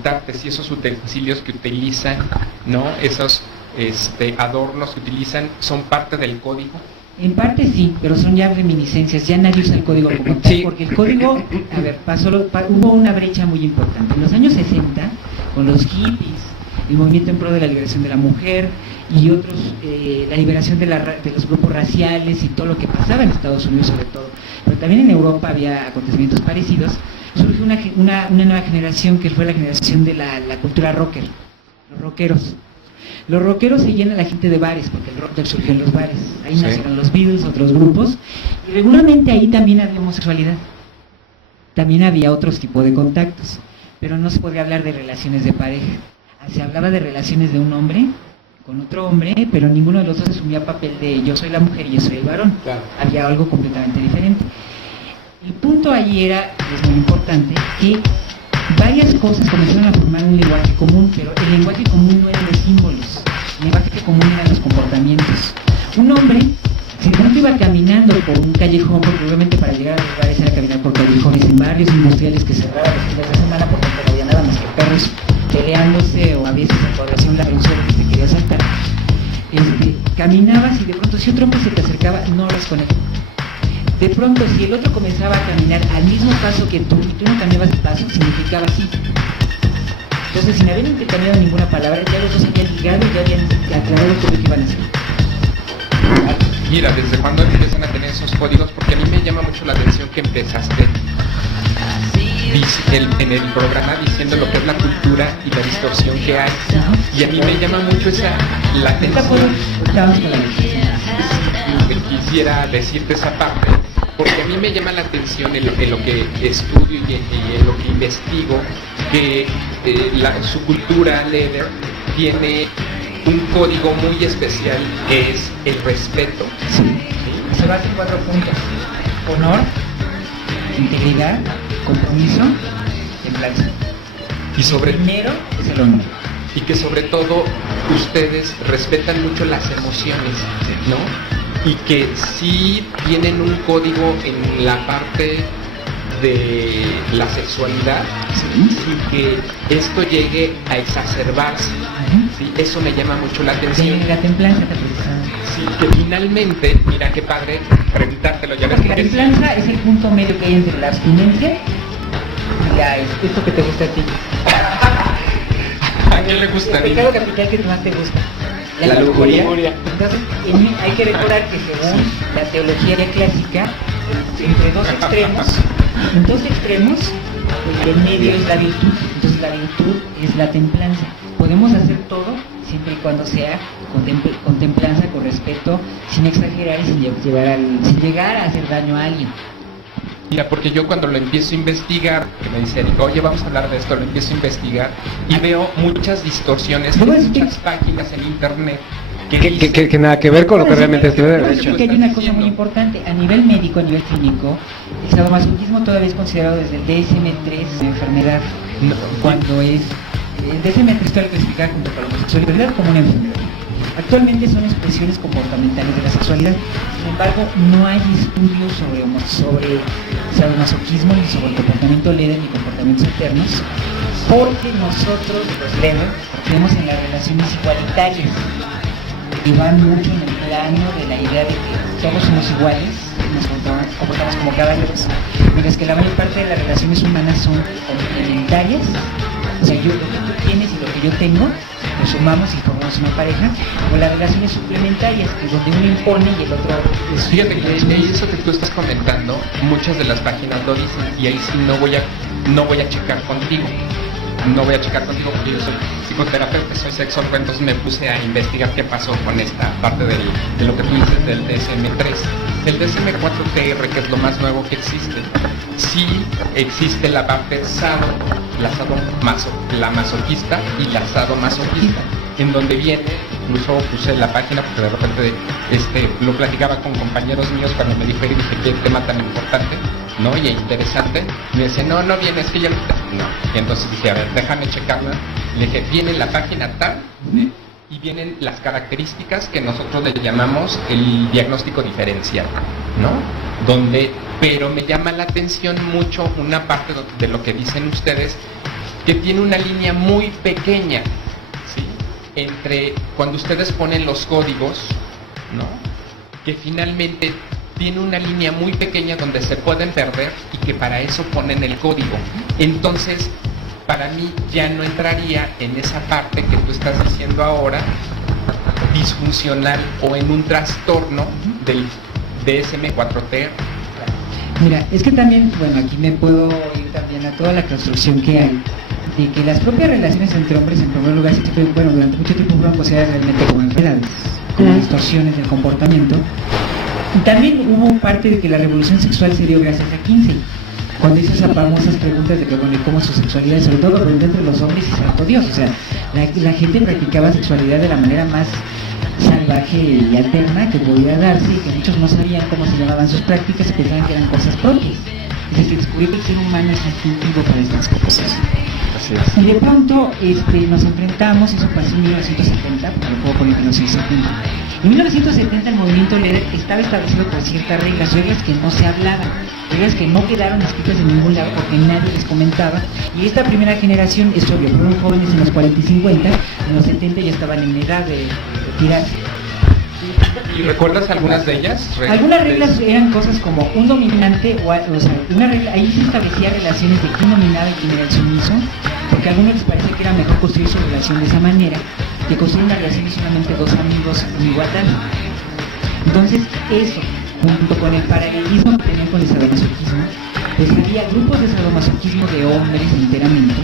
preguntarte si esos utensilios que utilizan, ¿no? Esos adornos que utilizan, ¿son parte del código? En parte sí, pero son ya reminiscencias, ya nadie usa el código como tal, Sí. porque el código, a ver, hubo una brecha muy importante. En los años 60, con los hippies, el movimiento en pro de la liberación de la mujer y otros, la liberación de los grupos raciales y todo lo que pasaba en Estados Unidos sobre todo, pero también en Europa había acontecimientos parecidos, surge una nueva generación que fue la generación de la cultura rocker, los rockeros. Los rockeros se llenan la gente de bares, porque el rock surgió en los bares. Ahí Sí. nacieron los Beatles, otros grupos, y regularmente ahí también había homosexualidad. También había otros tipos de contactos, pero no se podía hablar de relaciones de pareja. Se hablaba de relaciones de un hombre con otro hombre, pero ninguno de los dos asumía papel de yo soy la mujer y yo soy el varón. Claro. Había algo completamente diferente. El punto allí era, es muy importante, que varias cosas comenzaron a formar un lenguaje común, pero el lenguaje común no eran los símbolos, el lenguaje común eran los comportamientos. Un hombre, si de pronto iba caminando por un callejón, porque obviamente para llegar a los bares era caminar por callejones en barrios industriales que cerraban los fines de semana porque no había nada más que perros peleándose o a veces en población la reducción que te quería saltar, caminabas y de pronto si otro hombre se te acercaba no hablas con él. De pronto, si el otro comenzaba a caminar al mismo paso que tú y tú no cambiabas de paso, significaba sí. Entonces, sin haber intercambiado ninguna palabra, ya los dos habían ligado y ya habían aclarado todo lo que iban a hacer. Mira, ¿desde cuándo empiezan a tener esos códigos? Porque a mí me llama mucho la atención que empezaste en el programa diciendo lo que es la cultura y la distorsión que hay. Y a mí me llama mucho la atención. Quisiera decirte esa parte, porque a mí me llama la atención en lo que estudio y en lo que investigo, que su cultura leather tiene un código muy especial que es el respeto. Sí. Se basa en 4 puntos: honor, integridad, compromiso, templanza. Y El primero es el honor. Y que sobre todo ustedes respetan mucho las emociones, ¿no? Y que sí tienen un código en la parte de la sexualidad, sin que esto llegue a exacerbarse. ¿Sí? Eso me llama mucho la atención. De la templanza Sí, que finalmente, mira qué padre preguntártelo, ya ves porque la que templanza es el punto medio que hay entre la abstinencia y esto que te gusta a ti. ¿A quién le gusta? El pecado capital que más te gusta. La lujuria. Entonces, hay que recordar que según la teología clásica, entre en dos extremos, el medio es la virtud. Entonces la virtud es la templanza. Podemos hacer todo siempre y cuando sea con templanza, con respeto, sin exagerar y sin llegar a hacer daño a alguien. Mira, porque yo cuando lo empiezo a investigar, que me dice Erika, oye, vamos a hablar de esto, lo empiezo a investigar y veo muchas distorsiones, muchas páginas en internet que nada que ver con lo que realmente es leather. De hecho, que hay una cosa muy importante, a nivel médico, a nivel clínico, el sadomasoquismo todavía es considerado desde el DSM-3 una enfermedad, cuando es el DSM-3 está clasificado junto con la homosexualidad como una enfermedad. Actualmente son expresiones comportamentales de la sexualidad, sin embargo no hay estudios sobre sadomasoquismo ni sobre el comportamiento leather ni comportamientos alternos, porque nosotros los leather creemos en las relaciones igualitarias y van mucho en el plano de la idea de que todos somos iguales, nos comportamos como caballeros, mientras que la mayor parte de las relaciones humanas son complementarias. O sea, lo que tú tienes y lo que yo tengo, lo sumamos y formamos una pareja, o las relaciones suplementarias, que es donde uno impone y el otro... Fíjate que eso que tú estás comentando, muchas de las páginas lo dicen, y ahí sí no voy a checar contigo. No voy a checar contigo porque yo soy psicoterapeuta, soy sexólogo, entonces me puse a investigar qué pasó con esta parte de lo que tú dices del DSM-3. El DSM-4-TR, que es lo más nuevo que existe, sí existe la parte la masoquista y la sadomasoquista, en donde viene, incluso puse la página porque de repente lo platicaba con compañeros míos cuando me dije qué tema tan importante, ¿no? Y interesante. Me dice, no viene, es que ya lo quitaste. No. Y entonces dije, a ver, déjame checarla. Le dije, viene la página tal, y vienen las características que nosotros le llamamos el diagnóstico diferencial, ¿no? Pero me llama la atención mucho una parte de lo que dicen ustedes, que tiene una línea muy pequeña, ¿sí? Entre cuando ustedes ponen los códigos, ¿no? Que finalmente tiene una línea muy pequeña donde se pueden perder y que para eso ponen el código. Entonces, para mí ya no entraría en esa parte que tú estás diciendo ahora, disfuncional o en un trastorno del DSM-4T. Mira, es que también, bueno, aquí me puedo ir también a toda la construcción que hay, de que las propias relaciones entre hombres, en primer lugar, bueno, durante mucho tiempo fueron consideradas realmente como enfermedades, como distorsiones del comportamiento. Y también hubo parte de que la revolución sexual se dio gracias a Kinsey, cuando hizo esas famosas preguntas de que, bueno, ¿y cómo es su sexualidad? Sobre todo preguntas entre los hombres y santo Dios, o sea, la gente practicaba sexualidad de la manera más salvaje y alterna que podía darse, y que muchos no sabían cómo se llamaban sus prácticas y pensaban que eran cosas propias. Es decir, descubrir que el ser humano es instintivo para estas cosas. Así es. Y de pronto nos enfrentamos, eso pasó en 1970, porque lo puedo poner en 1970. En 1970 el movimiento LEDER estaba establecido por ciertas reglas que no se hablaban, reglas que no quedaron escritas en ningún lado porque nadie les comentaba. Y esta primera generación, es obvio, fueron jóvenes en los 40 y 50, en los 70 ya estaban en edad de retirarse. ¿Y recuerdas algunas de ellas? Algunas reglas eran cosas como un dominante, o sea, una regla, ahí se establecía relaciones de quién dominaba y quién era el sumiso, porque a algunos les parecía que era mejor construir su relación de esa manera, que construir una relación de solamente dos amigos en igualdad. Entonces, eso, junto con el paralelismo que tenían con el sadomasoquismo, pues había grupos de sadomasoquismo de hombres enteramente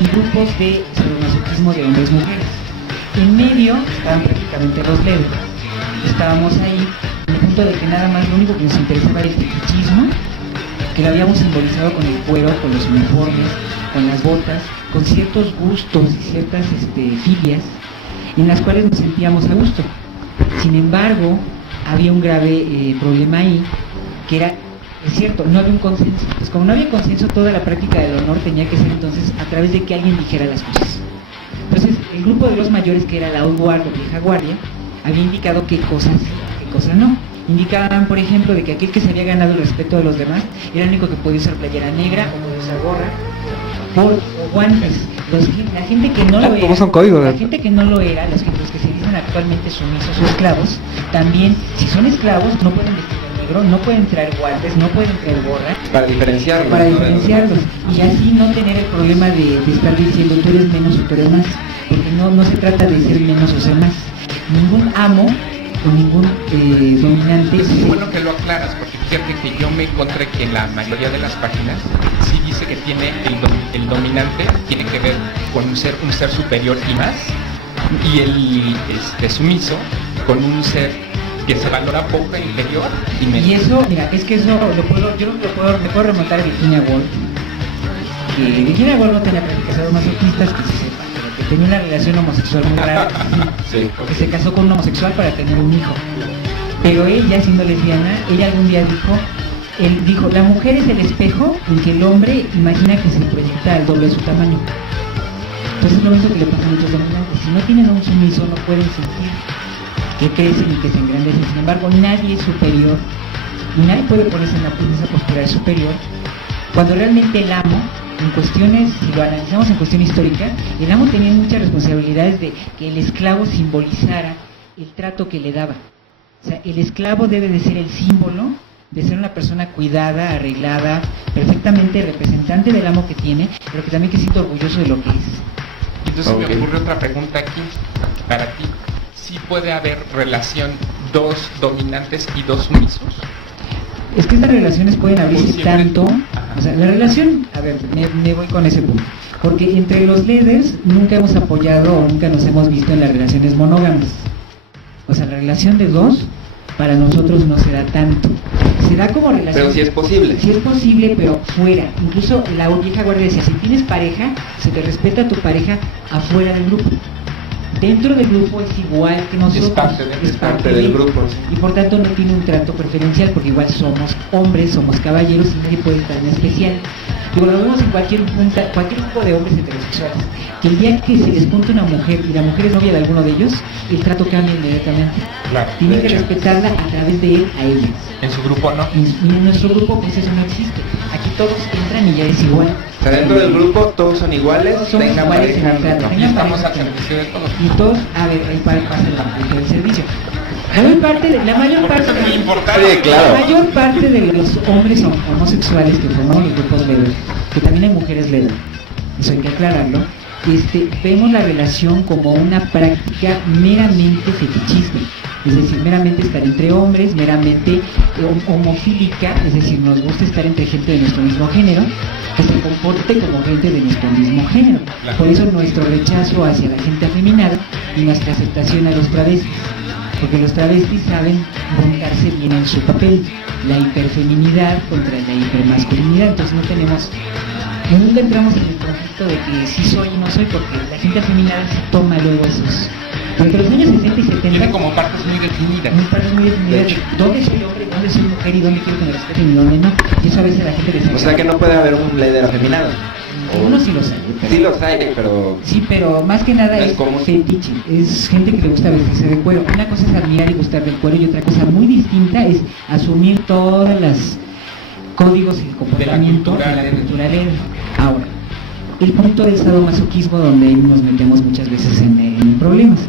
y grupos de sadomasoquismo de hombres-mujeres. En medio estaban prácticamente los leves. Estábamos ahí en el punto de que nada más lo único que nos interesaba era el fetichismo, que lo habíamos simbolizado con el cuero, con los uniformes, con las botas, con ciertos gustos y ciertas filias en las cuales nos sentíamos a gusto. Sin embargo, había un grave problema ahí, que era, es cierto, no había un consenso. Pues como no había consenso, toda la práctica del honor tenía que ser entonces a través de que alguien dijera las cosas. Entonces, el grupo de los mayores, que era la old guard o vieja guardia, había indicado qué cosas no. Indicaban, por ejemplo, de que aquel que se había ganado el respeto de los demás era el único que podía usar playera negra o podía usar gorra o guantes. La gente que no lo era, son códigos, la gente que no lo era, los que se dicen actualmente sumisos o esclavos, también, si son esclavos, no pueden vestir de negro, no pueden traer guantes, no pueden traer gorra. Para diferenciarlos. Para diferenciarlos. Y así no tener el problema de estar diciendo tú eres menos o tú eres más. Porque no se trata de ser menos o ser más. Ningún amo o ningún dominante. Es bueno que lo aclaras, porque fíjate que yo me encontré que en la mayoría de las páginas sí dice que tiene el dominante tiene que ver con un ser superior y más, y el sumiso con un ser que se valora poco, inferior y menos. Y eso, mira, es que eso me puedo remontar a Virginia Woolf. Que Virginia Woolf no tenía prácticas sadomasoquistas, que se sepa, pero que tenía una relación homosexual muy rara, sí, porque se casó con un homosexual para tener un hijo. Pero ella, siendo lesbiana, ella algún día dijo, la mujer es el espejo en que el hombre imagina que se proyecta al doble de su tamaño. Entonces lo mismo que le pasa a muchos dominantes. Si no tienen un sumiso, no pueden sentir que crecen y que se engrandecen. Sin embargo, nadie es superior, y nadie puede ponerse en esa postura de superior, cuando realmente el amo, en cuestiones, si lo analizamos en cuestión histórica, el amo tenía muchas responsabilidades de que el esclavo simbolizara el trato que le daba. O sea, el esclavo debe de ser el símbolo de ser una persona cuidada, arreglada, perfectamente representante del amo que tiene, pero que también que siente orgulloso de lo que es. Entonces me ocurre otra pregunta aquí, para ti. ¿Sí puede haber relación dos dominantes y dos sumisos? Es que estas relaciones pueden abrirse tanto, o sea, la relación, a ver, me voy con ese punto, porque entre los líderes nunca hemos apoyado o nunca nos hemos visto en las relaciones monógamas. O sea, la relación de dos, para nosotros no se da tanto. Se da como relación. Pero sí es posible. Sí es posible, pero fuera. Incluso la vieja guardia decía, si tienes pareja, se te respeta a tu pareja afuera del grupo. Dentro del grupo es igual que nosotros. Es parte del grupo. Y por tanto no tiene un trato preferencial, porque igual somos hombres, somos caballeros y nadie puede estar en especial. Lo vemos en cualquier grupo de hombres heterosexuales, que el día que se les junta una mujer y la mujer es novia de alguno de ellos, el trato cambia inmediatamente. Claro, tienen que respetarla a través de él a ella. En su grupo no. Y en nuestro grupo pues eso no existe. Aquí todos entran y ya es igual. O sea, dentro del grupo todos son iguales, Somos tengan iguales en la pareja. entrada. Y estamos al servicio de todos. Y todos, a ver, ahí pasa la parte del servicio. La mayor parte de Eso es muy importante. Sí, claro. la mayor parte de los hombres homosexuales que formamos los grupos LEDER, que también hay mujeres LEDER, eso hay que aclararlo, vemos la relación como una práctica meramente fetichista, es decir, meramente estar entre hombres, meramente homofílica, es decir, nos gusta estar entre gente de nuestro mismo género, que se comporte como gente de nuestro mismo género. Claro. Por eso nuestro rechazo hacia la gente afeminada y nuestra aceptación a los travestis, porque los travestis saben montarse bien en su papel, la hiperfeminidad contra la hipermasculinidad, entonces nunca entramos en el conflicto de que sí soy y no soy, porque la gente afeminada se toma luego esos. Entre los años 60 y 70 Tiene como partes muy definidas. muy partes muy definidas de dónde soy hombre, dónde soy mujer y dónde quiero que me respeten y dónde no. Y eso a veces a la gente le saca. O sea que no puede haber un líder afeminado. Unos sí los hay, pero... Sí los hay, pero... Sí, pero más que nada No es es común. fetiche, es gente que le gusta vestirse de cuero. Una cosa es admirar y gustar del cuero y otra cosa muy distinta es asumir todas las códigos y el comportamiento de la cultura LED. Ahora, el punto del sadomasoquismo donde ahí nos metemos muchas veces en problemas.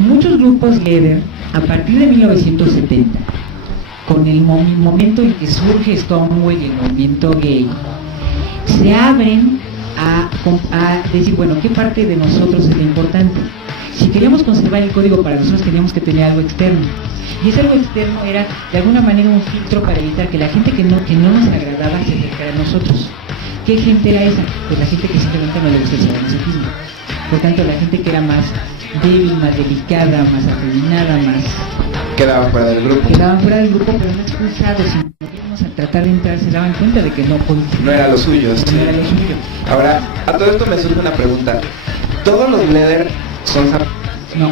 Muchos grupos LEDER, a partir de 1970, con el momento en que surge Stonewall y el movimiento gay, se abren a decir, bueno, ¿qué parte de nosotros es la importante? Si queríamos conservar el código para nosotros teníamos que tener algo externo. Y ese algo externo era de alguna manera un filtro para evitar que la gente que no nos agradaba se acercara a nosotros. ¿Qué gente era esa? Pues la gente que simplemente no le gusta el sadomasoquismo. Por tanto, la gente que era más débil, más delicada, más afeminada, más... Quedaban fuera del grupo. Quedaban fuera del grupo, pero no expulsados. Y íbamos a tratar de entrar, se daban cuenta de que no No era lo suyo. no Sí. era lo suyo. Ahora, a todo esto me surge una pregunta. ¿Todos los líder son No.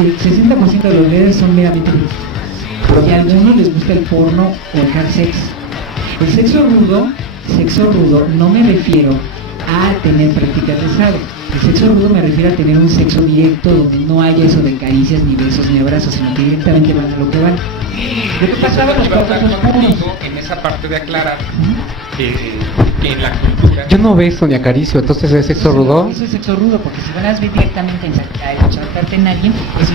El 60% de los líderes son meramente rudos. Y a algunos les gusta el porno o el hard sex. El sexo rudo, no me refiero a tener prácticas de sado. El sexo rudo me refiero a tener un sexo directo donde no haya eso de caricias, ni besos, ni abrazos, sino que directamente van a lo que van. Lo que pasaba en los Iba a cuartos estar oscuros. contigo en esa parte de aclarar que en la cultura... Yo no beso ni acaricio, entonces es sexo rudo. Eso es sexo rudo, porque si van a ver directamente a echarte en alguien, eso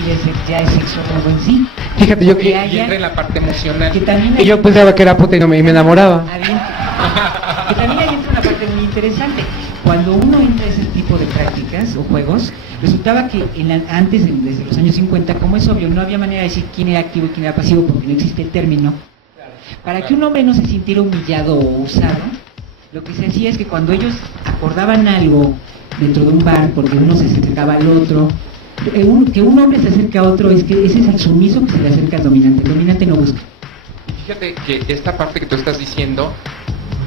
ya es sexo rudo en sí. Fíjate, yo Que que haya- Y entra en la parte emocional. que también y yo pensaba que era puta y me enamoraba. Que también ahí entra una parte muy interesante. Cuando uno entra a ese tipo de prácticas o juegos, resultaba que desde los años 50, como es obvio, no había manera de decir quién era activo y quién era pasivo porque no existe el término. Para que un hombre no se sintiera humillado o usado, lo que se hacía es que cuando ellos acordaban algo dentro de un bar, porque uno se acercaba al otro, que un hombre se acerca a otro, es que ese es el sumiso que se le acerca al dominante. El dominante no busca. Fíjate que esta parte que tú estás diciendo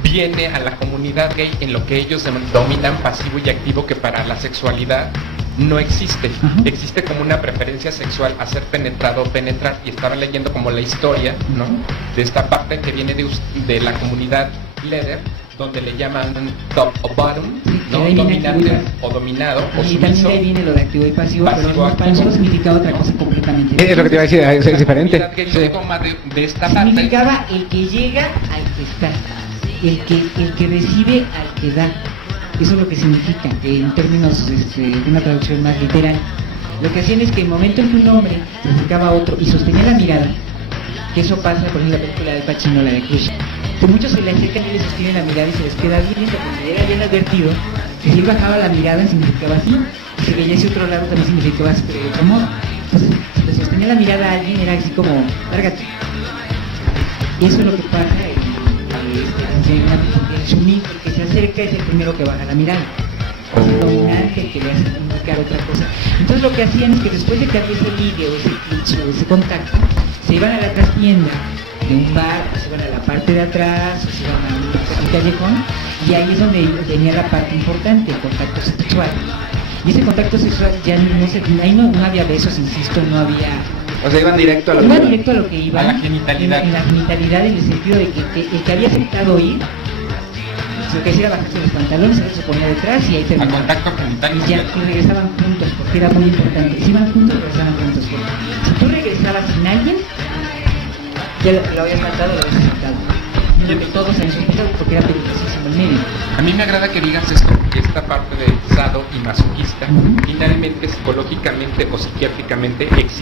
viene a la comunidad gay en lo que ellos dominan pasivo y activo, que para la sexualidad no existe. Ajá. Existe como una preferencia sexual a ser penetrado o penetrar, y estaba leyendo como la historia, ¿no?, de esta parte que viene de la comunidad LEDER, donde le llaman top o bottom, ¿no?, que ahí viene dominante actividad. o dominado o Y también sumiso. de ahí viene lo de activo y pasivo, Pasivo, pero para activo. nosotros significaba otra cosa completamente Es lo que te iba a decir, es diferente. La comunidad gay toma de esta parte. Significaba el que llega al que está, el que recibe al que da. Eso es lo que significa, en términos de una traducción más literal. Lo que hacían es que el momento en que un hombre se acercaba a otro y sostenía la mirada, que eso pasa por ejemplo en la película de Pacino, la de Cruz, que muchos se le acercan y le sostienen la mirada y se les queda viendo, porque era bien advertido que si él bajaba la mirada significaba así, y si veía ese otro lado también significaba de otro modo. Entonces, si le sostenía la mirada a alguien era así como, lárgate. Y eso es lo que pasa el sumiso, el que se acerca es el primero que baja la mirada. Es el dominante el que le hace indicar otra cosa. Entonces lo que hacían es que después de que había ese ligue o ese cliché o ese contacto, se iban a la trastienda de un bar, o se iban a la parte de atrás, o se iban a un callejón, y ahí es donde venía la parte importante, el contacto sexual. Y ese contacto sexual ya ahí no había besos, insisto, no había... O sea, iban directo a lo Iba que... directo a lo que iba. A la genitalidad. En la genitalidad, en el sentido de que el que había aceptado ir, lo que hacía era bajarse los pantalones, se ponía detrás y ahí A terminaba. contacto genital Y ya, y regresaban juntos, porque era muy importante. Si iban juntos, regresaban juntos. Porque si tú regresabas sin alguien, ya lo habías matado, lo habías aceptado. diciendo que todos se habían suicidado porque era peligrosísimo el medio. A mí me agrada que digas esto, que esta parte de sado y masoquista, finalmente, psicológicamente o psiquiátricamente existe.